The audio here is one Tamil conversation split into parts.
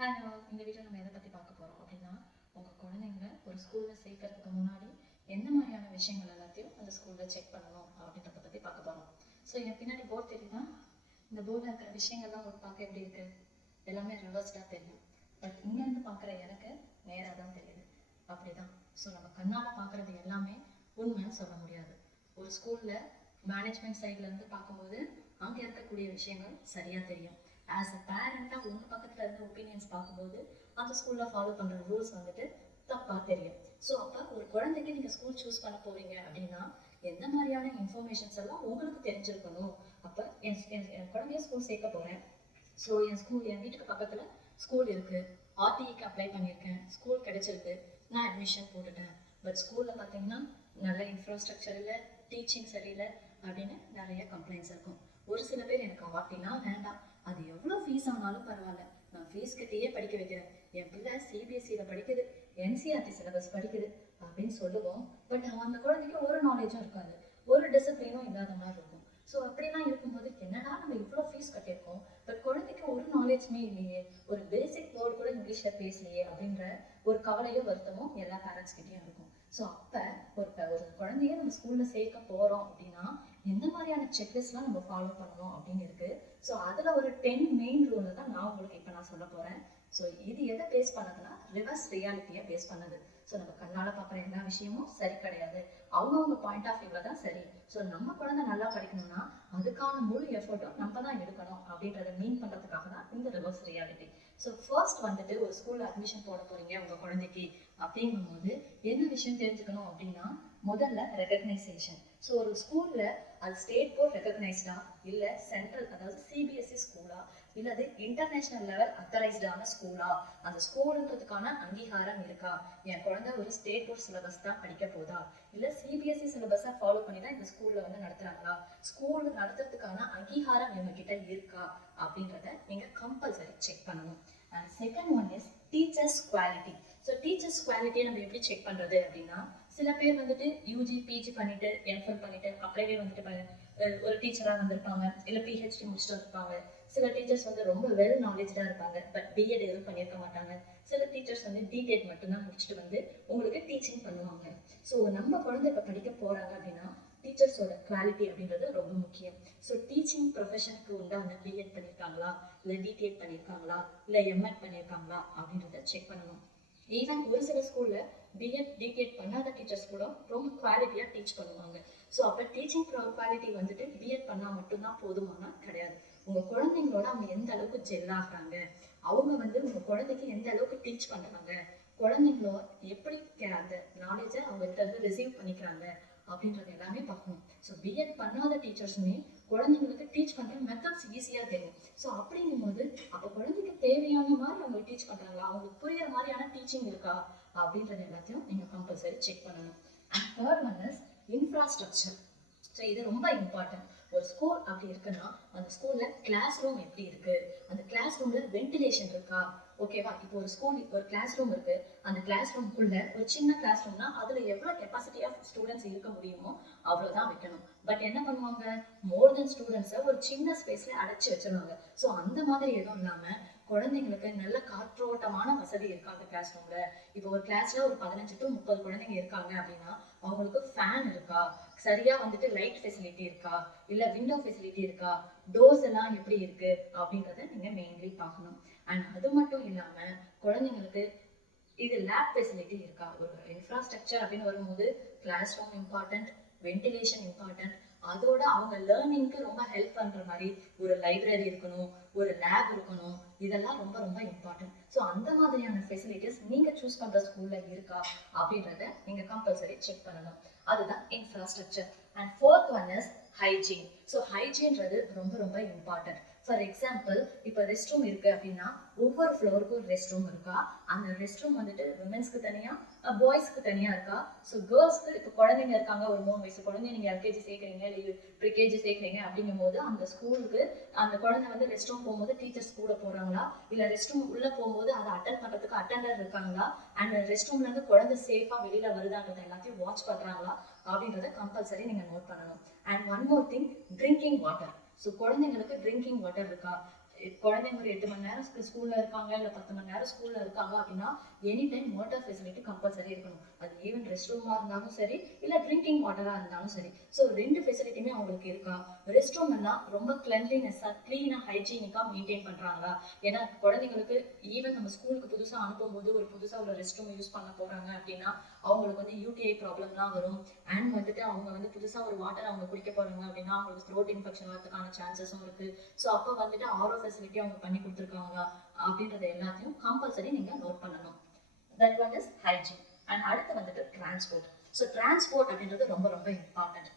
ஹலோ, இந்த வீடியோ நம்ம எதை பற்றி பார்க்க போகிறோம் அப்படின்னா, உங்கள் குழந்தைங்கள ஒரு ஸ்கூலில் சேர்க்கறதுக்கு முன்னாடி எந்த மாதிரியான விஷயங்கள் எல்லாத்தையும் அந்த ஸ்கூலில் செக் பண்ணணும் அப்படின்றத பற்றி பார்க்க போகிறோம். ஸோ என் பின்னாடி போர்டு தெரியுதா? இந்த போர்டில் இருக்கிற விஷயங்கள்லாம் உங்களுக்கு பார்க்க எப்படி இருக்குது? எல்லாமே ரிவர்ஸ்டாக தெரியும். பட் இங்கேருந்து பார்க்குற எனக்கு நேராக தான் தெரியுது. அப்படி தான். ஸோ நம்ம கண்ணால் பார்க்குறது எல்லாமே உண்மைன்னு சொல்ல முடியாது. ஒரு ஸ்கூலில் மேனேஜ்மெண்ட் சைட்லேருந்து பார்க்கும்போது அங்கே இருக்கக்கூடிய விஷயங்கள் சரியாக தெரியும். ஆஸ் அ பேரண்டாக உங்கள் பக்கத்தில் இருந்து ஒப்பீனியன்ஸ் பார்க்கும்போது அந்த ஸ்கூலில் ஃபாலோ பண்ணுற ரூல்ஸ் வந்துட்டு தப்பாக தெரியும். ஸோ அப்போ ஒரு குழந்தைக்கு நீங்கள் ஸ்கூல் சூஸ் பண்ண போகிறீங்க அப்படின்னா எந்த மாதிரியான இன்ஃபர்மேஷன்ஸ் எல்லாம் உங்களுக்கு தெரிஞ்சிருக்கணும். அப்போ என் குழந்தைய ஸ்கூல் சேர்க்க போகிறேன். ஸோ என் வீட்டுக்கு பக்கத்தில் ஸ்கூல் இருக்குது, ஆர்டிஇக்கு அப்ளை பண்ணியிருக்கேன், ஸ்கூல் கிடைச்சிருக்கு, நான் அட்மிஷன் போட்டுட்டேன். பட் ஸ்கூலில் பார்த்தீங்கன்னா நல்ல இன்ஃப்ராஸ்ட்ரக்சர் இல்லை, டீச்சிங் சரியில்லை அப்படின்னு நிறைய கம்ப்ளைண்ட்ஸ் இருக்கும். ஒரு சில பேர் எனக்கு ஆர்டிலாம் வேண்டாம், அது எவ்வளோ ஃபீஸ் ஆனாலும் பரவாயில்ல, நான் ஃபீஸ் கட்டியே படிக்க வைக்கிறேன், என் பிள்ளை சிபிஎஸ்சியில் படிக்குது, என்சிஆர்டி சிலபஸ் படிக்குது அப்படின்னு சொல்லுவோம். பட் அந்த குழந்தைக்கு ஒரு நாலேஜும் இருக்காது, ஒரு டிசிப்ளினும் இல்லாத மாதிரி இருக்கும். ஸோ அப்படிலாம் இருக்கும்போது என்னடா நம்ம இவ்வளோ ஃபீஸ் கட்டியிருக்கோம், பட் குழந்தைக்கு ஒரு நாலேஜுமே இல்லையே, ஒரு பேசிக் வேர்டு கூட இங்கிலீஷில் பேசலையே அப்படின்ற ஒரு கவலையோ வருத்தமும் எல்லா பேரண்ட்ஸ்கிட்டையும் இருக்கும். ஸோ அப்போ ஒரு குழந்தைய நம்ம ஸ்கூலில் சேர்க்க போகிறோம் அப்படின்னா எந்த மாதிரியான செக்லிஸ்ட்லாம் நம்ம ஃபாலோ பண்ணணும் அப்படின்னு இருக்குது. ஸோ அதில் ஒரு 10 மெயின் ரூலை தான் நான் உங்களுக்கு இப்போ நான் சொல்ல போகிறேன். ஸோ இது எதை பேஸ் பண்ணதுன்னா ரிவர்ஸ் ரியாலிட்டியை பேஸ் பண்ணது. ஸோ நம்ம கண்ணால் பார்க்குற எல்லா விஷயமும் சரி கிடையாது, அவங்கவுங்க பாயிண்ட் ஆஃப் வியூவில் தான் சரி. ஸோ நம்ம குழந்தை நல்லா படிக்கணும்னா அதுக்கான முழு எஃபர்ட்டும் நம்ம தான் எடுக்கணும் அப்படின்றத மீன் பண்ணுறதுக்காக தான் இந்த ரிவர்ஸ் ரியாலிட்டி. ஸோ ஃபர்ஸ்ட் வந்துட்டு ஒரு ஸ்கூலில் அட்மிஷன் போட போகிறீங்க உங்கள் குழந்தைக்கு அப்படிங்கும்போது என்ன விஷயம் தெரிஞ்சுக்கணும் அப்படின்னா, முதல்ல ரெகக்னைசேஷன். ஸோ ஒரு ஸ்கூலில் அது ஸ்டேட் போர்ட் ரெகக்னைஸ்டா இல்லை சென்ட்ரல் அதாவது சிபிஎஸ்சி ஸ்கூலா இல்லை அது இன்டர்நேஷ்னல் லெவல் அத்தரைஸ்டான ஸ்கூலா, அந்த ஸ்கூலுன்றதுக்கான அங்கீகாரம் இருக்கா, என் குழந்தை ஒரு ஸ்டேட் போர்ட் சிலபஸ் தான் படிக்க போதா இல்லை சிபிஎஸ்சி சிலபஸை ஃபாலோ பண்ணி தான் இந்த ஸ்கூலில் வந்து நடத்துகிறாங்களா, ஸ்கூல் நடத்துறதுக்கான அங்கீகாரம் இவங்ககிட்ட இருக்கா அப்படின்றத நீங்கள் கம்பல்சரி செக் பண்ணணும். And second one is teachers quality. So teachers குவாலிட்டியை நம்ம எப்படி செக் பண்ணுறது அப்படின்னா, சில பேர் வந்துட்டு யூஜி பிஜி பண்ணிட்டு எம்ஃபில் பண்ணிட்டு அப்படியே வந்துட்டு ஒரு டீச்சராக வந்திருப்பாங்க, இல்லை பிஹெச்டி முடிச்சுட்டு வந்திருப்பாங்க. சில டீச்சர்ஸ் வந்து ரொம்ப வெல் நாலேஜாக இருப்பாங்க, பட் பிஎட் எதுவும் பண்ணியிருக்க மாட்டாங்க. சில டீச்சர்ஸ் வந்து டிடெட் மட்டும்தான் முடிச்சுட்டு வந்து உங்களுக்கு டீச்சிங் பண்ணுவாங்க. ஸோ நம்ம குழந்தை இப்போ படிக்க போகிறாங்க அப்படின்னா டீச்சர்ஸோட குவாலிட்டி அப்படின்றது ரொம்ப முக்கியம். ஸோ டீச்சிங் ப்ரொஃபஷனுக்கு உண்டான பிஎட் பண்ணியிருக்காங்களா, இல்லை டிடிஎட் பண்ணியிருக்காங்களா, இல்லை எம்எட் பண்ணியிருக்காங்களா அப்படின்றத செக் பண்ணணும். ஈவன் ஒரு சில ஸ்கூலில் பிஎட் டிடிஎட் பண்ணாத டீச்சர்ஸ் கூட ரொம்ப குவாலிட்டியாக டீச் பண்ணுவாங்க. ஸோ அப்போ டீச்சிங் குவாலிட்டி வந்துட்டு பிஎட் பண்ணால் மட்டும்தான் போதுமானா கிடையாது. உங்கள் குழந்தைங்களோட அவங்க எந்த அளவுக்கு ஜெல் ஆகுறாங்க, அவங்க வந்து உங்கள் குழந்தைக்கு எந்த அளவுக்கு டீச் பண்ணுறாங்க, குழந்தைங்களோ எப்படி அந்த நாலேஜை அவங்கள்ட்ட வந்து ரிசீவ் பண்ணிக்கிறாங்க அப்படின்றது எல்லாமே பார்க்கணும். ஸோ பிஎட் பண்ணாத டீச்சர்ஸுமே குழந்தைங்களுக்கு டீச் பண்ணுற மெத்தட்ஸ் ஈஸியாக தெரியும். ஸோ அப்படிங்கும்போது அப்போ குழந்தைக்கு தேவையான மாதிரி அவங்க டீச் பண்ணுறாங்களா, அவங்களுக்கு புரியுற மாதிரியான டீச்சிங் இருக்கா அப்படின்றது எல்லாத்தையும் நீங்கள் கம்பல்சரி செக் பண்ணணும். And third one is infrastructure. So இது ரொம்ப இம்பார்ட்டன்ட். ஒரு ஸ்கூல் அப்படி இருக்குன்னா அந்த ஸ்கூலில் கிளாஸ் ரூம் எப்படி இருக்குது, அந்த கிளாஸ் ரூமில் வென்டிலேஷன் இருக்கா, ஓகேவா. இப்போ ஒரு கிளாஸ் ரூம் இருக்குது, அந்த கிளாஸ் ரூம்குள்ளே ஒரு சின்ன கிளாஸ் ரூம்னா அதில் எவ்வளோ கெப்பாசிட்டி ஆஃப் ஸ்டூடெண்ட்ஸ் இருக்க முடியுமோ அவ்வளோதான் வைக்கணும். பட் என்ன பண்ணுவாங்க, மோர் தென் ஸ்டூடெண்ட்ஸை ஒரு சின்ன ஸ்பேஸில் அடைச்சி வச்சிருவாங்க. ஸோ அந்த மாதிரி எதுவும் இல்லாமல் குழந்தைங்களுக்கு நல்ல காற்றோட்டமான வசதி இருக்கா அந்த கிளாஸ் ரூமில். இப்போ ஒரு கிளாஸில் ஒரு 15 to 30 குழந்தைங்க இருக்காங்க அப்படின்னா அவங்களுக்கு ஃபேன் இருக்கா, சரியாக வந்துட்டு லைட் ஃபெசிலிட்டி இருக்கா, இல்லை விண்டோ ஃபெசிலிட்டி இருக்கா, டோர்ஸ் எல்லாம் எப்படி இருக்குது அப்படின்றத நீங்கள் மெயின்லி பார்க்கணும். அண்ட் அது மட்டும் இல்லாமல் குழந்தைங்களுக்கு இது லேப் ஃபெசிலிட்டி இருக்கா. ஒரு இன்ஃப்ராஸ்ட்ரக்சர் அப்படின்னு வரும்போது class room important, ventilation important, அதோட அவங்க லேர்னிங்க்கு ரொம்ப ஹெல்ப் பண்ணுற மாதிரி ஒரு லைப்ரரி இருக்கணும், ஒரு லேப் இருக்கணும், இதெல்லாம் ரொம்ப ரொம்ப இம்பார்ட்டன்ட். ஸோ அந்த மாதிரியான ஃபெசிலிட்டிஸ் நீங்கள் சூஸ் பண்ணுற ஸ்கூலில் இருக்கா அப்படின்றத நீங்கள் கம்பல்சரி செக் பண்ணணும். அதுதான் infrastructure. And fourth one is hygiene. So ஹைஜீன்றது ரொம்ப ரொம்ப இம்பார்ட்டன்ட். ஃபார் எக்ஸாம்பிள் இப்போ ரெஸ்ட் ரூம் இருக்குது அப்படின்னா ஒவ்வொரு ஃப்ளோருக்கும் ஒரு ரெஸ்ட் ரூம் இருக்கா, அந்த ரெஸ்ட் ரூம் வந்துட்டு விமென்ஸ்க்கு தனியாக பாய்ஸ்க்கு தனியாக இருக்கா. ஸோ கேர்ள்ஸ்க்கு இப்போ குழந்தைங்க இருக்காங்க, ஒரு 3 வயசு குழந்தைங்க நீங்கள் எல்கேஜி சேர்க்குறீங்க இல்லை ப்ரீகேஜி சேர்க்குறீங்க அப்படிங்கும்போது அந்த ஸ்கூலுக்கு அந்த குழந்தை வந்து ரெஸ்ட் ரூம் போகும்போது டீச்சர்ஸ் கூட போகிறாங்களா, இல்லை ரெஸ்ட் ரூம் உள்ளே போகும்போது அதை அட்டன் பண்ணுறதுக்கு அட்டெண்டர் இருக்காங்களா, அண்ட் ரெஸ்ட் ரூம்லேருந்து குழந்தை சேஃபாக வெளியில் வருதான்றதை எல்லாத்தையும் வாட்ச் பண்ணுறாங்களா அப்படின்றத கம்பல்சரி நீங்கள் நோட் பண்ணணும். And one more thing, drinking water. So குழந்தைங்களுக்கு ட்ரிங்கிங் வாட்டர் இருக்கா, குழந்தைங்க ஒரு 8 மணி நேரம் ஸ்கூல்ல இருக்காங்க, இல்ல 10 மணி நேரம் ஸ்கூல்ல இருக்காங்க அப்படின்னா any time water facility compulsory இருக்கணும். அது ஈவன் ரெஸ்ட் ரூமா இருந்தாலும் சரி, இல்ல ட்ரிங்கிங் வாட்டரா இருந்தாலும் சரி. ஸோ 2 ஃபெசிலிட்டியுமே அவங்களுக்கு இருக்கா? ரெஸ்ட் ரூம் எல்லாம் ரொம்ப கிளென்லினஸா, கிளீனா, ஹைஜீனிக்கா மெயின்டைன் பண்றாங்களா? ஏன்னா குழந்தைங்களுக்கு ஈவன் நம்ம ஸ்கூலுக்கு புதுசா அனுப்பும்போது ஒரு புதுசா ஒரு ரெஸ்ட் ரூம் யூஸ் பண்ண போறாங்க அப்படின்னா அவங்களுக்கு வந்து யூடிஐ ப்ராப்ளம்லாம் வரும். அண்ட் வந்துட்டு அவங்க வந்து புதுசா ஒரு வாட்டர் அவங்க குடிக்க போறாங்க அப்படின்னா அவங்களுக்கு த்ரோட் இன்ஃபெக்ஷன் வரதுக்கான சான்சஸும் இருக்கு. ஸோ அப்போ வந்துட்டு ஆரோ ஃபெசிலிட்டி அவங்க பண்ணி கொடுத்துருக்காங்க அப்படின்றத எல்லாத்தையும் கம்பல்சரி நீங்க நோட் பண்ணணும். That one is hygiene. And அடுத்து வந்துட்டு டிரான்ஸ்போர்ட். ஸோ டிரான்ஸ்போர்ட் அப்படின்றது ரொம்ப ரொம்ப இம்பார்ட்டன்ட்.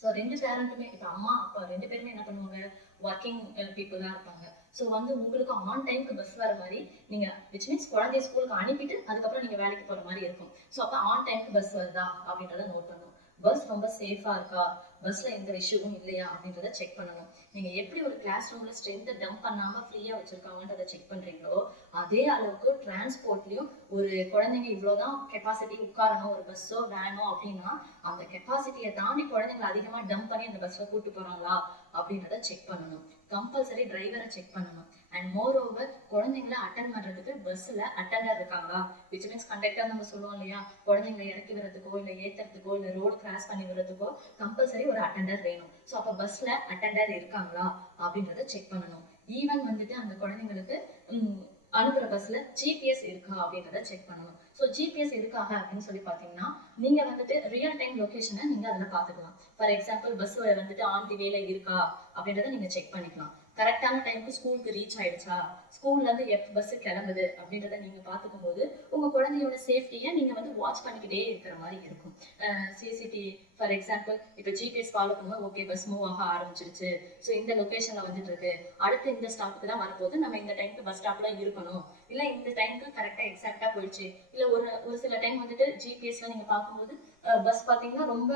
ஸோ 2 பேரண்ட்டுமே, இப்போ அம்மா அப்பா 2 பேருமே என்ன பண்ணுவாங்க, ஒர்க்கிங் பீப்புளாக இருப்பாங்க. ஸோ வந்து உங்களுக்கு ஆன் டைமுக்கு பஸ் வர மாதிரி நீங்கள், விச் மீன்ஸ் குழந்தைய ஸ்கூலுக்கு அனுப்பிட்டு அதுக்கப்புறம் நீங்கள் வேலைக்கு போகிற மாதிரி இருக்கும். ஸோ அப்போ ஆன் டைமுக்கு பஸ் வருதா அப்படின்றத நோட் பண்ணணும். பஸ் ரொம்ப சேஃபாக இருக்கா, பஸ்ஸில் எந்த இஷ்யூவும் இல்லையா அப்படின்றத செக் பண்ணணும். நீங்கள் எப்படி ஒரு கிளாஸ் ரூமில் ஸ்ட்ரென்த்தை டம்ப் பண்ணாமல் ஃப்ரீயாக வச்சுருக்காங்கன்றதை செக் பண்ணுறீங்களோ அதே அளவுக்கு டிரான்ஸ்போர்ட்லேயும் ஒரு குழந்தைங்க இவ்வளோதான் கெப்பாசிட்டி உட்காரணும் ஒரு பஸ்ஸோ வேனோ அப்படின்னா அந்த கெப்பாசிட்டியை தாண்டி குழந்தைங்களை அதிகமாக டம்ப் பண்ணி அந்த பஸ்ஸில் கூட்டு போகிறாங்களா அப்படின்றத செக் பண்ணணும். கம்பல்சரி டிரைவரை செக் பண்ணணும். அண்ட் மோர் ஓவர் குழந்தைங்களை அட்டன் பண்ணுறதுக்கு பஸ்ஸில் அட்டண்டர் இருக்காங்களா, விச் மீன்ஸ் கண்டக்டர் நம்ம சொல்லுவோம் இல்லையா, குழந்தைங்களை இறக்கி விடுறதுக்கோ இல்லை ஏற்றுறதுக்கோ இல்லை ரோடு கிராஸ் பண்ணி விடுறதுக்கோ கம்பல்சரி ஒரு அட்டண்டர் வேணும். ஸோ அப்போ பஸ்ஸில் அட்டண்டர் இருக்காங்களா அப்படின்றத செக் பண்ணணும். ஈவன் வந்துட்டு அந்த குழந்தைங்களுக்கு அனுப்புற பஸ்ல ஜிபிஎஸ் இருக்கா அப்படின்றத செக் பண்ணணும். ஸோ ஜிபிஎஸ் எதுக்காக அப்படின்னு சொல்லி பார்த்தீங்கன்னா நீங்க வந்துட்டு ரியல் டைம் லொகேஷனை நீங்க அதில் பார்த்துக்கலாம். ஃபார் எக்ஸாம்பிள் பஸ் வந்துட்டு ஆன் தி வேல இருக்கா அப்படின்றத நீங்க செக் பண்ணிக்கலாம். கரெக்டான டைமுக்கு ஸ்கூலுக்கு ரீச் ஆயிடுச்சா, ஸ்கூல்ல இருந்து எப்போ பஸ் கிளம்புது அப்படின்றத நீங்க பார்த்துக்கும் போது உங்க குழந்தையோட சேஃப்டியை நீங்க வந்து வாட்ச் பண்ணிக்கிட்டே இருக்கிற மாதிரி இருக்கும். சிசிடிவி ஃபார் எக்ஸாம்பிள் இப்போ ஜிபிஎஸ் ஃபாலோ பண்ணுவோம், ஓகே பஸ் மூவ் ஆக ஆரம்பிச்சிருச்சு, ஸோ இந்த லொகேஷன்ல வந்துட்டு இருக்கு, அடுத்து இந்த ஸ்டாப்புக்கு தான் வரப்போது, நம்ம இந்த டைமுக்கு பஸ் ஸ்டாப்ல இருக்கணும், இல்லை இந்த டைமுக்கு கரெக்டாக எக்ஸாக்டா போயிடுச்சு. இல்லை ஒரு சில டைம் வந்துட்டு ஜிபிஎஸ்ல நீங்க பார்க்கும்போது பஸ் பார்த்தீங்கன்னா ரொம்ப,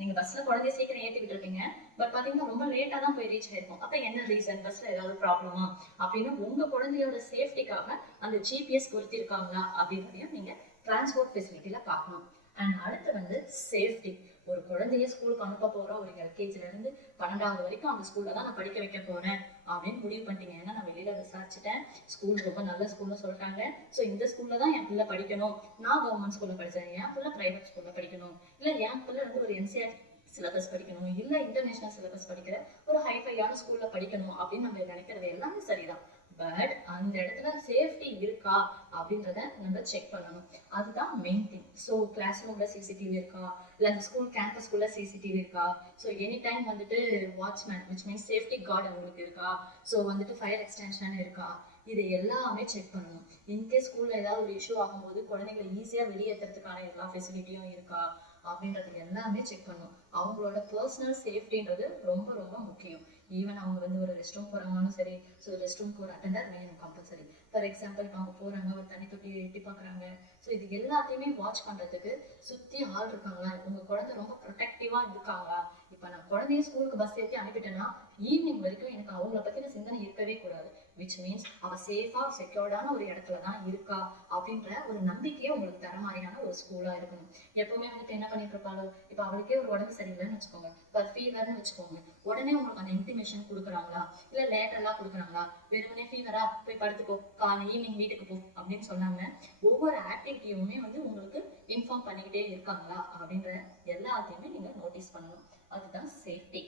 நீங்க பஸ்ல குழந்தைய சீக்கிரம் ஏற்றி விட்டுருப்பீங்க, பட் பாத்தீங்கன்னா ரொம்ப லேட்டா தான் போய் ரீச் ஆயிருக்கும். அப்ப என்ன ரீசன், பஸ்ல ஏதாவது ப்ராப்ளமா அப்படின்னு உங்க குழந்தையோட சேஃப்டிக்காக அந்த ஜிபிஎஸ் பொருத்திருக்காங்களா அப்படின்றதையும் நீங்க டிரான்ஸ்போர்ட் ஃபெசிலிட்டியில பார்க்கணும். அண்ட் அடுத்து வந்து சேஃப்டி. ஒரு குழந்தைய ஸ்கூலுக்கு அனுப்ப போறோம், ஒரு எல்கேஜில இருந்து 12வது வரைக்கும் அந்த ஸ்கூல்ல தான் நான் படிக்க வைக்க போறேன் அப்படின்னு முடிவு பண்ணிட்டீங்க. ஏன்னா நான் வெளியில விசாரிச்சுட்டேன், ஸ்கூல் ரொம்ப நல்ல ஸ்கூல்னு சொல்றாங்க. ஸோ இந்த ஸ்கூல்ல தான் என் பிள்ளை படிக்கணும், நான் கவர்மெண்ட் ஸ்கூல்ல படிச்சேன், என் பிள்ளை பிரைவேட் ஸ்கூல்ல படிக்கணும், இல்லை என் பிள்ளை வந்து ஒரு என்சிஆர் சிலபஸ் படிக்கணும், இல்லை இன்டர்நேஷனல் சிலபஸ் படிக்கிற ஒரு ஹைஃபையான ஸ்கூல்ல படிக்கணும் அப்படின்னு நம்ம நினைக்கிறது எல்லாமே சரிதான். பட் அந்த இடத்துல சேஃப்டி இருக்கா அப்படின்றத நம்ம செக் பண்ணணும். அதுதான் மெயின் திங். ஸோ கிளாஸ் ரூம்ல சிசிடிவி இருக்கா, இல்லை அந்த ஸ்கூல் கேம்பஸ்குள்ள சிசிடிவி இருக்கா, ஸோ எனி டைம் வந்துட்டு watchman which means safety card அவங்களுக்கு இருக்கா, ஸோ வந்துட்டு ஃபயர் எக்ஸ்டென்ஷன் இருக்கா, இது எல்லாமே செக் பண்ணணும். இன்கேஸ் ஸ்கூல்ல ஏதாவது ஒரு இஷ்யூ ஆகும்போது குழந்தைங்களை ஈஸியாக வெளியேற்றுறதுக்கான எல்லா ஃபெசிலிட்டியும் இருக்கா அப்படின்றது எல்லாமே செக் பண்ணும். அவங்களோட பர்சனல் சேஃப்டின்றது ரொம்ப ரொம்ப முக்கியம். ஈவன் அவங்க வந்து ஒரு ரெஸ்ட் ரூம் போறாங்கனாலும் சரி, ஸோ ரெஸ்ட் ரூம்க்கு ஒரு அட்டெண்டர் வேணும் கம்பல்சரி. ஃபார் எக்ஸாம்பிள் இப்போ அவங்க போறாங்க, ஒரு தண்ணி தொட்டியை எட்டி பார்க்குறாங்க, ஸோ இது எல்லாத்தையுமே வாட்ச் பண்றதுக்கு சுற்றி ஆள் இருக்காங்களா, உங்க குழந்தை ரொம்ப ப்ரொடெக்டிவா இருக்காங்களா. இப்போ நான் குழந்தைய ஸ்கூலுக்கு பஸ் ஏற்றி அனுப்பிட்டேன்னா ஈவினிங் வரைக்கும் எனக்கு அவங்கள பத்தின சிந்தனை இருக்கவே கூடாது. விச் மீன்ஸ் அவ சேஃபா செக்யூர்டான ஒரு இடத்துல தான் இருக்கா அப்படின்ற ஒரு நம்பிக்கையை உங்களுக்கு தர மாதிரியான ஒரு ஸ்கூலா இருக்கணும். எப்பவுமே வந்துட்டு என்ன பண்ணிட்டு இருப்பாளோ, இப்போ அவளுக்கே ஒரு உடம்பு சரியில்லைன்னு வச்சுக்கோங்க, இப்போ ஃபீவர்னு வச்சுக்கோங்க, உடனே உங்களுக்கு அந்த இன்டிமேஷன் கொடுக்குறாங்களா, இல்லை லேட்டரெல்லாம் கொடுக்குறாங்களா, வெறுமனே ஃபீவரா போய் படுத்துக்கோ காலை ஈவினிங் வீட்டுக்கு போ அப்படின்னு சொன்னாங்க. ஒவ்வொரு ஆக்டிவிட்டியுமே வந்து உங்களுக்கு இன்ஃபார்ம் பண்ணிக்கிட்டே இருக்காங்களா அப்படின்ற எல்லாத்தையுமே நீங்க நோட்டீஸ் பண்ணணும். அதுதான் safety.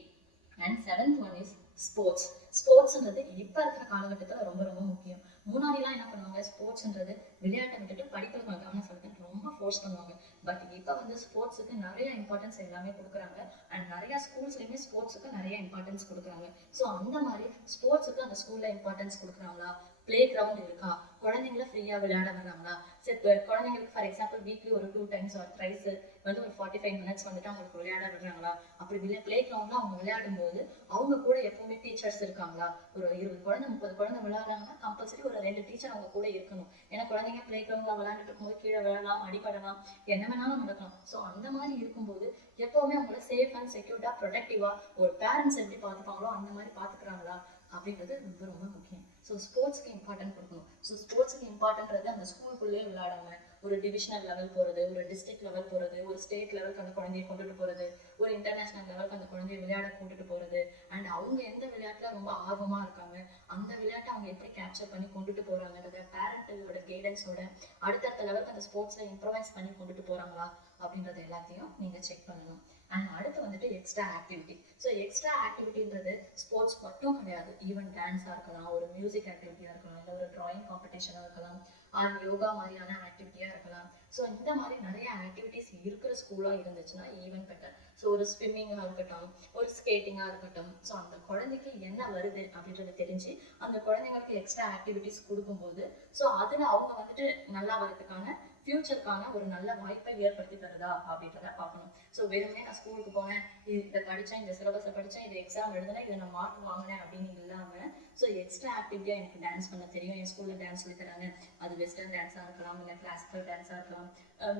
And 7th one is sports. ஸ்போர்ட்ஸ்ன்றது இப்போ இருக்கிற காலகட்டத்தில் ரொம்ப ரொம்ப முக்கியம். முன்னாடிலாம் என்ன பண்ணுவாங்க, ஸ்போர்ட்ஸ்ன்றது விளையாட்டை விட்டுட்டு படிப்பில் கொஞ்சம் கவனம் செலுத்துன்னு ரொம்ப ஃபோர்ஸ் பண்ணுவாங்க. பட் இப்போ வந்து ஸ்போர்ட்ஸுக்கு நிறைய இம்பார்ட்டன்ஸ் எல்லாமே கொடுக்குறாங்க. அண்ட் நிறைய ஸ்கூல்ஸ்லையுமே ஸ்போர்ட்ஸுக்கு நிறைய இம்பார்ட்டன்ஸ் கொடுக்குறாங்க. ஸோ அந்த மாதிரி ஸ்போர்ட்ஸுக்கு அந்த ஸ்கூல்ல இம்பார்ட்டன்ஸ் கொடுக்குறாங்களா, பிளே கிரவுண்ட் இருக்கா, குழந்தைங்கள ஃப்ரீயாக விளையாட வர்றாங்களா. சரி குழந்தைங்களுக்கு ஃபார் எக்ஸாம்பிள் வீக்லி ஒரு 2 times ஆர் த்ரைஸ் வந்து ஒரு 45 minutes வந்துட்டு அவங்களுக்கு விளையாட விடுறாங்களா. அப்படி பிளே கிரவுண்ட்ல அவங்க விளையாடும் போது அவங்க கூட எப்பவுமே டீச்சர்ஸ் இருக்காங்களா. ஒரு 20 குழந்தை 30 குழந்தை விளையாடுறாங்கன்னா கம்பல்சரி ஒரு 2 டீச்சர் அவங்க கூட இருக்கணும். ஏன்னா குழந்தைங்க பிளே கிரவுண்ட்ல விளையாண்டுட்டு இருக்கும்போது கீழே விளையாடலாம், அடிப்படலாம், என்ன வேணாலும் நடக்கலாம். ஸோ அந்த மாதிரி இருக்கும்போது எப்பவுமே அவங்கள சேஃப் அண்ட் செக்யூர்டா ப்ரொடெக்டிவா ஒரு பேரண்ட்ஸ் எப்படி பார்த்துப்பாங்களோ அந்த மாதிரி பார்த்துக்கிறாங்களா அப்படின்றது ரொம்ப ரொம்ப முக்கியம். ஸோ ஸ்போர்ட்ஸ்க்கு இம்பார்ட்டன்ட் கொடுக்கணும். ஸோ ஸ்போர்ட்ஸ்க்கு இம்பார்ட்டன்றது அந்த ஸ்கூலுக்குள்ளேயே விளையாடாம ஒரு டிவிஷனல் லெவல் போறது, ஒரு டிஸ்ட்ரிக்ட் லெவல் போறது, ஒரு ஸ்டேட் லெவலுக்கு அந்த குழந்தைய கொண்டுட்டு போறது, ஒரு இன்டர்நேஷனல் லெவலுக்கு அந்த குழந்தைய விளையாட கூட்டிட்டு போறது, அண்ட் அவங்க எந்த விளையாட்டுல ரொம்ப ஆர்வமா இருக்காங்க, அந்த விளையாட்டை அவங்க எப்படி கேப்சர் பண்ணி கொண்டுட்டு போறாங்கன்றத பேரண்டோட கைடன்ஸோட அடுத்தடுத்த லெவலுக்கு அந்த ஸ்போர்ட்ஸ்ல இம்ப்ரவைஸ் பண்ணி கொண்டுட்டு போறாங்களா அப்படின்றது எல்லாத்தையும் நீங்க செக் பண்ணணும். அண்ட் அடுத்து வந்துட்டு எக்ஸ்ட்ரா ஆக்டிவிட்டி. ஸோ எக்ஸ்ட்ரா ஆக்டிவிட்டின்றது ஸ்போர்ட்ஸ் மட்டும் கிடையாது. ஈவன் டான்ஸாக இருக்கலாம், ஒரு மியூசிக் ஆக்டிவிட்டியாக இருக்கலாம், இல்லை ஒரு ட்ராயிங் காம்படிஷனாக இருக்கலாம், ஆர் யோகா மாதிரியான ஆக்டிவிட்டியாக இருக்கலாம். ஸோ இந்த மாதிரி நிறைய ஆக்டிவிட்டிஸ் இருக்கிற ஸ்கூலாக இருந்துச்சுன்னா ஈவன் பெட்டர். ஸோ ஒரு ஸ்விம்மிங்காக இருக்கட்டும், ஒரு ஸ்கேட்டிங்காக இருக்கட்டும், ஸோ அந்த குழந்தைக்கு என்ன வருது அப்படின்றத தெரிஞ்சு அந்த குழந்தைங்களுக்கு எக்ஸ்ட்ரா ஆக்டிவிட்டிஸ் கொடுக்கும்போது ஸோ அதில் அவங்க வந்துட்டு நல்லா வரதுக்கான ஃபியூச்சருக்கான ஒரு நல்ல வாய்ப்பை ஏற்படுத்தி தருதா அப்படின்றத பார்க்கணும். ஸோ வெறுமே நான் ஸ்கூலுக்கு போனேன், இதை படித்தேன், இந்த சிலபஸை படித்தேன், இது எக்ஸாம் எழுதினேன், இதை நான் மார்க் வாங்கினேன் அப்படின்னு இல்லாமல் ஸோ எக்ஸ்ட்ரா ஆக்டிவிட்டியாக எனக்கு டான்ஸ் பண்ண தெரியும், என் ஸ்கூலில் டான்ஸ் சொல்லி தராங்க, அது வெஸ்டர்ன் டான்ஸாக இருக்கலாம், இல்லை கிளாசிக்கல் டான்ஸாக இருக்கலாம்,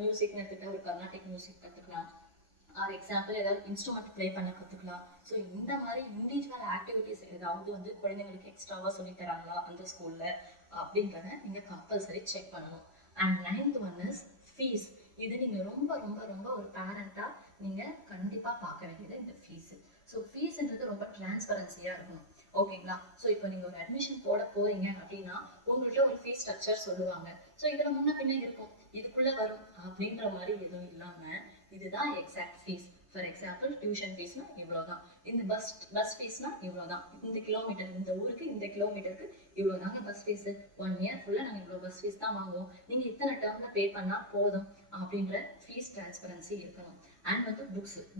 மியூசிக்னு எடுத்துக்கிட்ட ஒரு கர்நாடிக் மியூசிக் கற்றுக்கலாம், ஆர் எக்ஸாம்பிள் ஏதாவது இன்ஸ்ட்ருமெண்ட் ப்ளே பண்ண கற்றுக்கலாம். ஸோ இந்த மாதிரி இண்டிவிஜுவல் ஆக்டிவிட்டிஸ் ஏதாவது வந்து குழந்தைங்களுக்கு எக்ஸ்ட்ராவாக சொல்லி தராங்களா அந்த ஸ்கூலில் அப்படின்றத நீங்கள் கம்பல்சரி செக் பண்ணணும். And 9th one is fees. இது நீங்கள் ரொம்ப ரொம்ப ரொம்ப ஒரு பேரண்ட்டாக நீங்கள் கண்டிப்பாக பார்க்க வேண்டியது இந்த ஃபீஸு. ஸோ ஃபீஸ்ன்றது ரொம்ப டிரான்ஸ்பரன்சியாக இருக்கணும். ஓகேங்களா? ஸோ இப்போ நீங்கள் ஒரு அட்மிஷன் போட போறீங்க அப்படின்னா உங்கள்கிட்ட ஒரு ஃபீஸ் ஸ்ட்ரக்சர் சொல்லுவாங்க. ஸோ இதில் முன்ன பின்ன இருக்கும், இதுக்குள்ளே வரும் அப்படின்ற மாதிரி எதுவும் இல்லாமல் இதுதான் exact fees. For example tuition ஃபீஸ்னா இவ்வளோதான், இந்த பஸ் ஃபீஸ்னா இவ்வளோதான், இந்த கிலோமீட்டர் இந்த ஊருக்கு இந்த கிலோமீட்டருக்கு இவ்வளோதாங்க பஸ் ஃபீஸு, 1 இயர் ஃபுல்லாக நாங்கள் இவ்வளோ பஸ் ஃபீஸ் தான் வாங்குவோம், நீங்கள் இத்தனை டேர்மில் பே பண்ணால் போதும் அப்படின்ற ஃபீஸ் டிரான்ஸ்பரன்சி இருக்கணும். அண்ட் வந்து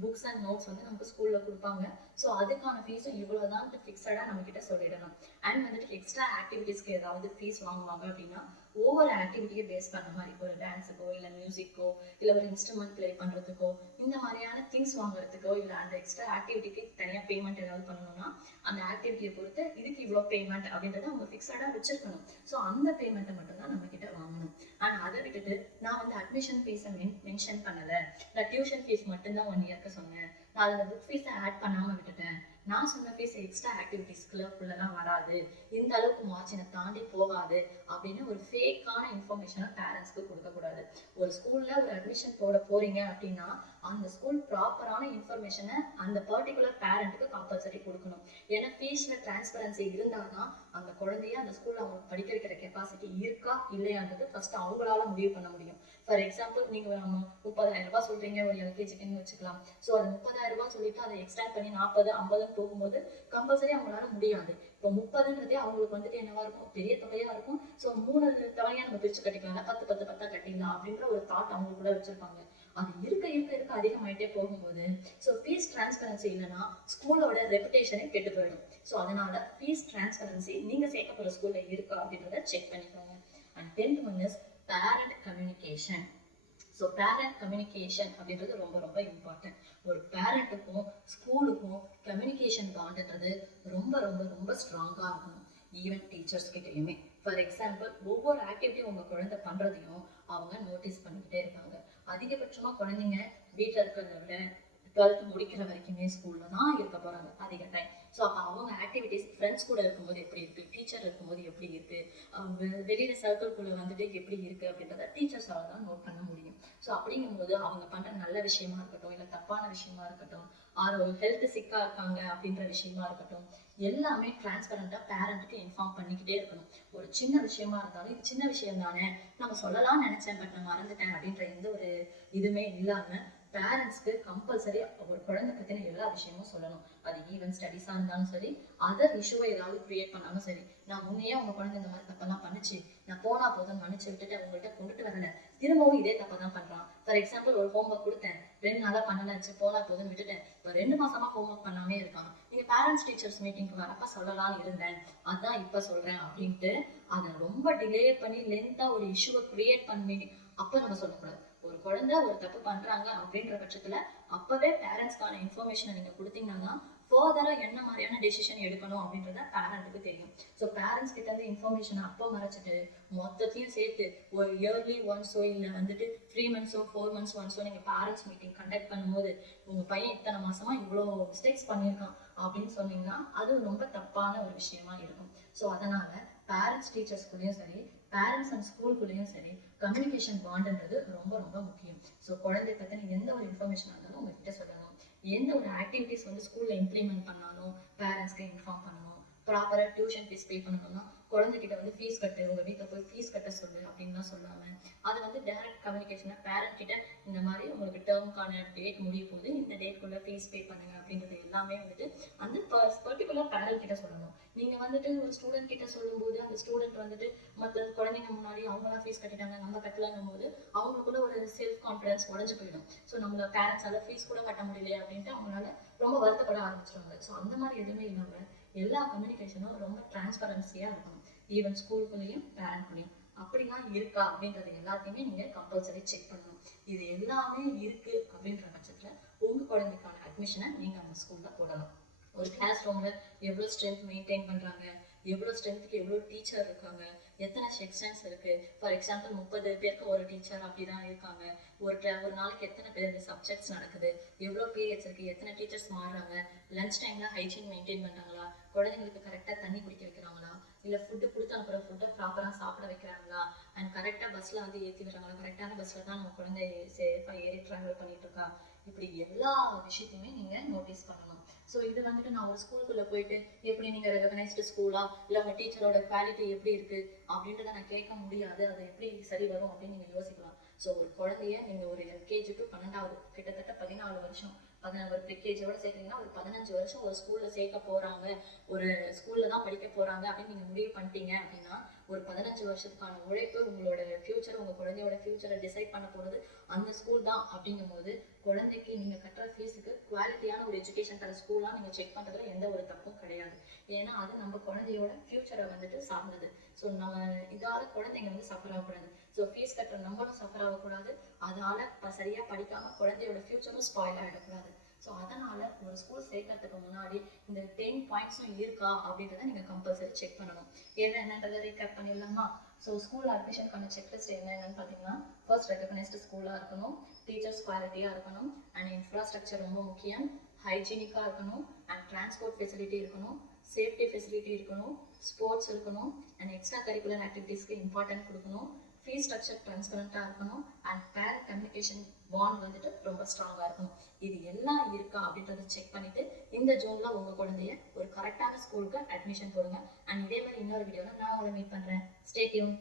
புக்ஸ் அண்ட் நோட்ஸ் வந்து நமக்கு ஸ்கூலில் கொடுப்பாங்க. ஸோ அதுக்கான ஃபீஸும் இவ்வளோதான் ஃபிக்ஸடாக நம்மக்கிட்ட சொல்லிடணும். அண்ட் வந்துட்டு எக்ஸ்ட்ரா ஆக்டிவிட்டீஸ்க்கு ஏதாவது ஃபீஸ் வாங்குவாங்க அப்படின்னா ஒவ்வொரு ஆக்டிவிட்டியை பேஸ் பண்ண மாதிரி, ஒரு டான்ஸுக்கோ இல்லை மியூசிக்கோ இல்லை ஒரு இன்ஸ்ட்ருமெண்ட் ப்ளே பண்ணுறதுக்கோ இந்த மாதிரியான திங்ஸ் வாங்குறதுக்கோ இல்லை அந்த எக்ஸ்ட்ரா ஆக்டிவிட்டிக்கு தனியாக பேமெண்ட் ஏதாவது பண்ணணும்னா அந்த ஆக்டிவிட்டியை பொறுத்து இதுக்கு இவ்வளோ பேமெண்ட் அப்படின்றத அவங்க ஃபிக்ஸடாக வச்சிருக்கணும். ஸோ அந்த பேமெண்ட்டை மட்டும்தான் நம்ம கிட்ட வாங்கணும். ஆனால் அதை விட்டுட்டு நான் வந்து அட்மிஷன் ஃபீஸை மென்ஷன் பண்ணலை, நான் டியூஷன் ஃபீஸ் மட்டும்தான் 1 இயர்க்கு சொன்னேன், நான் அதில் புக் ஃபீஸை ஆட் பண்ணாமல் விட்டுட்டேன், நான் சொன்ன ஃபீஸ் எக்ஸ்ட்ரா ஆக்டிவிட்டீஸ்க்குள்ளதான் வராது, இந்த அளவுக்கு மார்ஜினை தாண்டி போகாது அப்படின்னு ஒரு ஃபேக்கான இன்ஃபர்மேஷனை பேரண்ட்ஸ்க்கு கொடுக்கக்கூடாது. ஒரு ஸ்கூலில் ஒரு அட்மிஷன் போட போறீங்க அப்படின்னா அந்த ஸ்கூல் ப்ராப்பரான இன்ஃபர்மேஷனை அந்த பர்டிகுலர் பேரண்ட்டுக்கு கம்பல்சரி கொடுக்கணும். ஏன்னா ஃபீஸில் டிரான்ஸ்பரன்சி இருந்தால் தான் அந்த குழந்தைய அந்த ஸ்கூலில் அவங்களுக்கு படிக்க வைக்கிற கெப்பாசிட்டி இருக்கா இல்லையான்றது ஃபர்ஸ்ட் அவங்களால முடிவு பண்ண முடியும். ஃபார் எக்ஸாம்பிள் நீங்கள் நம்ம 30,000 ரூபாய் சொல்றீங்க ஒரு எல்கேஜிக்குன்னு வச்சுக்கலாம். ஸோ அது 30,000 ரூபாய் சொல்லிட்டு அதை எக்ஸ்டெண்ட் பண்ணி 40, 50 போகும்போது கம்பல்சரி அவங்களால முடியாது. இப்போ 30ன்றதே அவங்களுக்கு வந்துட்டு என்னவா இருக்கும், பெரிய தொகையா இருக்கும். ஸோ 3 தொகையா நம்ம பிரிச்சு கட்டிக்கலாம், 10 10 10 கட்டிடலாம் அப்படின்ற ஒரு தாட் அவங்களுக்குள்ள வச்சிருப்பாங்க. அது இருக்க இருக்க இருக்க அதிகமாயிட்டே போகும்போது ஸோ ஃபீஸ் டிரான்ஸ்பரன்சி இல்லைன்னா ஸ்கூலோட ரெப்புடேஷனே கெட்டு போயிடும். ஸோ அதனால ஃபீஸ் டிரான்ஸ்பரன்சி நீங்க சேர்க்க போற ஸ்கூல்ல இருக்கா அப்படின்றத செக் பண்ணிக்கோங்க. And 10th one is parent communication. So parent communication அப்படின்றது ரொம்ப ரொம்ப இம்பார்ட்டன்ட். ஒரு பேரண்ட்டுக்கும் ஸ்கூலுக்கும் கம்யூனிகேஷன் பாண்டுன்றது ரொம்ப ரொம்ப ரொம்ப ஸ்ட்ராங்காக இருக்கணும். ஈவன் டீச்சர்ஸ் கிட்டேயுமே. ஃபார் எக்ஸாம்பிள் ஒவ்வொரு ஆக்டிவிட்டியும் உங்கள் குழந்தை பண்ணுறதையும் அவங்க நோட்டீஸ் பண்ணிக்கிட்டே இருப்பாங்க. அதிகபட்சமாக குழந்தைங்க வீட்டில் இருக்கிறத விட 12th முடிக்கிற வரைக்குமே ஸ்கூலில் தான் இருக்க போகிறாங்க அதிக டைம். ஸோ அப்போ அவங்க ஆக்டிவிட்டீஸ் ஃப்ரெண்ட்ஸ் கூட இருக்கும்போது எப்படி இருக்குது, டீச்சர் இருக்கும்போது எப்படி இருக்குது, வெளியில் சர்க்கிள்குள்ளே வந்துட்டு எப்படி இருக்குது அப்படின்றத டீச்சர்ஸால் தான் நோட் பண்ண முடியும். ஸோ அப்படிங்கும்போது அவங்க பண்ணுற நல்ல விஷயமா இருக்கட்டும் இல்லை தப்பான விஷயமா இருக்கட்டும், ஆர் ஒரு ஹெல்த் சிக்காக இருக்காங்க அப்படின்ற விஷயமா இருக்கட்டும், எல்லாமே டிரான்ஸ்பரண்டாக பேரண்ட்டுக்கு இன்ஃபார்ம் பண்ணிக்கிட்டே இருக்கணும். ஒரு சின்ன விஷயமா இருந்தாலும் இது சின்ன விஷயம் தானே, நம்ம சொல்லலாம்னு நினச்சேன் பட் நான் மறந்துட்டேன் அப்படின்ற எந்த ஒரு இதுவுமே இல்லாமல் பேரண்ட்ஸ்க்கு கம்பல்சரி ஒரு குழந்தை பற்றின எல்லா விஷயமும் சொல்லணும். அது ஈவன் ஸ்டடீஸாக இருந்தாலும் சரி, அதர் இஷ்யூவை ஏதாவது கிரியேட் பண்ணாலும் சரி, நான் முன்னையே உங்கள் குழந்தை இந்த மாதிரி தப்பெல்லாம் பண்ணிச்சு, நான் போனா போதும் மன்னிச்சு விட்டுட்டு உங்கள்கிட்ட கொண்டுட்டு வரல, திரும்பவும் இதே தப்பை தான் பண்ணுறான். ஃபார் எக்ஸாம்பிள் ஒரு ஹோம்ஒர்க் கொடுத்தேன், 2 நாளாக பண்ணலாச்சு, போனா போதுன்னு விட்டுட்டேன், இப்போ 2 மாசமா ஹோம்ஒர்க் பண்ணாமே இருக்கான், நீங்கள் பேரண்ட்ஸ் டீச்சர்ஸ் மீட்டிங்க்கு வரப்ப சொல்லலாம்னு இருந்தேன், அதான் இப்போ சொல்கிறேன் அப்படின்ட்டு அதை ரொம்ப டிலே பண்ணி லென்த்தாக ஒரு இஷ்யூவை கிரியேட் பண்ணி அப்போ நம்ம சொல்லக்கூடாது. ஒரு குழந்தை ஒரு தப்பு பண்றாங்க அப்படின்ற பட்சத்துல அப்பவே பேரண்ட்ஸ்க்கான இன்ஃபர்மேஷனை நீங்க கொடுத்தீங்கன்னா ஃபர்தரா என்ன மாதிரியான டெசிஷன் எடுக்கணும் அப்படின்றத பேரண்ட்டுக்கு தெரியும். ஸோ பேரண்ட்ஸ் கிட்ட இருந்து இன்ஃபர்மேஷனை அப்போ மறைச்சிட்டு மொத்தத்தையும் சேர்த்து ஒரு இயர்லி ஒன்ஸோ இல்லை வந்துட்டு 3 months 4 months ஒன்ஸோ நீங்க பேரண்ட்ஸ் மீட்டிங் கண்டக்ட் பண்ணும்போது உங்க பையன் இத்தனை மாசமா இவ்வளோ மிஸ்டேக்ஸ் பண்ணியிருக்கான் அப்படின்னு சொன்னீங்கன்னா அது ரொம்ப தப்பான ஒரு விஷயமா இருக்கும். ஸோ அதனால பேரண்ட்ஸ் டீச்சர்ஸ்குள்ளேயும் சரி, பேரண்ட்ஸ் அண்ட் ஸ்கூல்குள்ளேயும் சரி, கம்யூனிகேஷன் பாண்டுன்றது ரொம்ப ரொம்ப முக்கியம். ஸோ குழந்தை பற்றின எந்த ஒரு இன்ஃபர்மேஷனாக இருந்தாலும் உங்ககிட்ட சொல்லணும். எந்த ஒரு ஆக்டிவிட்டிஸ் வந்து ஸ்கூலில் இம்ப்ளிமெண்ட் பண்ணாலும் பேரண்ட்ஸ்க்கு இன்ஃபார்ம் பண்ணணும். ப்ராப்பராக டியூஷன் ஃபீஸ் பே பண்ணணும்னா குழந்தைகிட்ட வந்து ஃபீஸ் கட்டு, உங்கள் வீட்டில் போய் ஃபீஸ் கட்ட சொல்லு அப்படின்லாம் சொல்லாமல் அது வந்து டைரக்ட் கம்யூனிகேஷனாக பேரண்ட் கிட்ட இந்த மாதிரி உங்களுக்கு டேர்முக்கான டேட் முடிய போகுது, இந்த டேட்குள்ளே ஃபீஸ் பே பண்ணுங்க அப்படின்றது எல்லாமே வந்துட்டு அந்த பர்டிகுலர் பேரண்ட் கிட்ட சொல்லணும். நீங்கள் வந்துட்டு ஒரு ஸ்டூடெண்ட் கிட்ட சொல்லும்போது அந்த ஸ்டூடெண்ட் வந்துட்டு மற்ற குழந்தைங்க முன்னாடி அவங்களாம் ஃபீஸ் கட்டிட்டாங்க நம்ம கட்டலாங்கும் போது அவங்களுக்குள்ள ஒரு செல்ஃப் கான்ஃபிடன்ஸ் உடஞ்சு போயிடும். ஸோ நம்மள பேரண்ட்ஸால ஃபீஸ் கூட கட்ட முடியலையே அப்படின்ட்டு அவங்களால ரொம்ப வருத்தப்பட ஆரம்பிச்சிருவாங்க. ஸோ அந்த மாதிரி எதுவுமே இல்லாமல் எல்லா கம்யூனிகேஷனும் ரொம்ப டிரான்ஸ்பரன்சியாக இருக்கணும். ஈவன் ஸ்கூலுக்குள்ளேயும் பேரண்ட்குள்ளேயும் அப்படிலாம் இருக்கா அப்படின்றது எல்லாத்தையுமே நீங்கள் கம்பல்சரி செக் பண்ணணும். இது எல்லாமே இருக்கு அப்படின்ற பட்சத்தில் உங்கள் குழந்தைக்கான அட்மிஷனை நீங்கள் அந்த ஸ்கூலில் போடலாம். ஒரு கிளாஸ் ரூமில் எவ்வளோ ஸ்ட்ரென்த் மெயின்டைன் பண்ணுறாங்க, எவ்வளோ ஸ்ட்ரென்த்துக்கு எவ்வளோ டீச்சர் இருக்காங்க, எத்தனை செக்ஷன்ஸ் இருக்குது. ஃபார் எக்ஸாம்பிள் 30 பேருக்கு ஒரு டீச்சர் அப்படி தான் இருக்காங்க. ஒரு நாளைக்கு எத்தனை பேர் சப்ஜெக்ட்ஸ் நடக்குது, எவ்வளோ பீரியட்ஸ் இருக்குது, எத்தனை டீச்சர்ஸ் மாறுறாங்க, லஞ்ச் டைமில் ஹைஜீன் மெயின்டைன் பண்ணுறாங்களா, குழந்தைங்களுக்கு கரெக்டாக தண்ணி குடிக்க வைக்கிறாங்களா, இல்லை ஃபுட்டு கொடுத்து அனுப்புகிற ஃபுட்டை ப்ராப்பராக சாப்பிட வைக்கிறாங்களா, அண்ட் கரெக்டாக பஸ்ஸில் வந்து ஏற்றி விடுறாங்களா, கரெக்டான பஸ்ஸில் தான் நம்ம குழந்தை சேஃபாக ஏறி ட்ராவல் பண்ணிட்டு இருக்கா, இப்படி எல்லா விஷயத்தையுமே நீங்கள் நோட்டீஸ் பண்ணணும். ஸோ இது வந்துட்டு நான் ஒரு ஸ்கூலுக்குள்ளே போயிட்டு எப்படி நீங்கள் ரெகனைஸ்டு ஸ்கூலா இல்லை உங்கள் டீச்சரோட குவாலிட்டி எப்படி இருக்குது அப்படின்றத நான் கேட்க முடியாது. அது எப்படி சரி வரும் அப்படின்னு நீங்கள் யோசிக்கலாம். ஸோ ஒரு குழந்தைய நீங்கள் ஒரு எல்கேஜி டு 12வது கிட்டத்தட்ட 14 வருஷம், ஒரு ப்ரிகேஜியோட சேர்க்குறீங்கன்னா ஒரு 15 வருஷம் ஒரு ஸ்கூலில் சேர்க்க போகிறாங்க, ஒரு ஸ்கூலில் தான் படிக்க போகிறாங்க அப்படின்னு நீங்கள் முடிவு பண்ணிட்டீங்க அப்படின்னா ஒரு 15 வருஷத்துக்கான உழைப்பு, உங்களோட ஃபியூச்சர், உங்கள் குழந்தையோட ஃபியூச்சரை டிசைட் பண்ண போகிறது அந்த ஸ்கூல் தான். அப்படிங்கும்போது குழந்தைக்கு நீங்கள் கட்டுற ஃபீஸுக்கு குவாலிட்டியான ஒரு எஜுகேஷன் தர ஸ்கூலாக நீங்கள் செக் பண்ணுறதுல எந்த ஒரு தப்பும் கிடையாது. ஏன்னா அது நம்ம குழந்தையோட ஃபியூச்சரை வந்துட்டு சார்ந்தது. ஸோ நம்ம இதால் குழந்தைங்க வந்து சஃபர் ஆகக்கூடாது. ஸோ ஃபீஸ் கட்டுற நம்மளும் சஃபர் ஆகக்கூடாது, அதால் சரியாக படிக்காமல் குழந்தையோட ஃபியூச்சரும் ஸ்பாயில் ஆகிடக்கூடாது. ஸோ அதனால் ஒரு ஸ்கூல் சேர்க்கறதுக்கு முன்னாடி இந்த 10 பாயிண்ட்ஸும் இருக்கா அப்படின்றத நீங்கள் கம்பல்சரி செக் பண்ணணும். என்னன்றதை ரீகேப் பண்ணிடலாமா? ஸோ ஸ்கூல் அட்மிஷனுக்கான செக்லிஸ்ட் என்னென்னு பார்த்தீங்கன்னா, ஃபர்ஸ்ட் ரெகக்னைஸ்டு ஸ்கூலாக இருக்கணும், டீச்சர்ஸ் குவாலிட்டியாக இருக்கணும், அண்ட் இன்ஃப்ராஸ்ட்ரக்சர் ரொம்ப முக்கியம், ஹைஜீனிக்காக இருக்கணும், அண்ட் டிரான்ஸ்போர்ட் ஃபெசிலிட்டி இருக்கணும், சேஃப்டி ஃபெசிலிட்டி இருக்கணும், ஸ்போர்ட்ஸ் இருக்கணும், அண்ட் எக்ஸ்ட்ரா கரிக்குலர் ஆக்டிவிட்டீஸ்க்கு இம்பார்ட்டன்ட் கொடுக்கணும், ஃபீஸ் ஸ்ட்ரக்சர் டிரான்ஸ்பரண்ட்டாக இருக்கணும், அண்ட் பேரண்ட் கம்யூனிகேஷன் பாண்ட் வந்துட்டு ரொம்ப ஸ்ட்ராங்காக இருக்கணும். இது எல்லாம் இருக்கா அப்படின்றத செக் பண்ணிவிட்டு இந்த ஜூனில் உங்கள் குழந்தைய ஒரு கரெக்டான ஸ்கூலுக்கு அட்மிஷன் போடுங்க. அண்ட் இதே மாதிரி இன்னொரு வீடியோவில் நான் உங்களை மீட் பண்ணுறேன். Stay tune.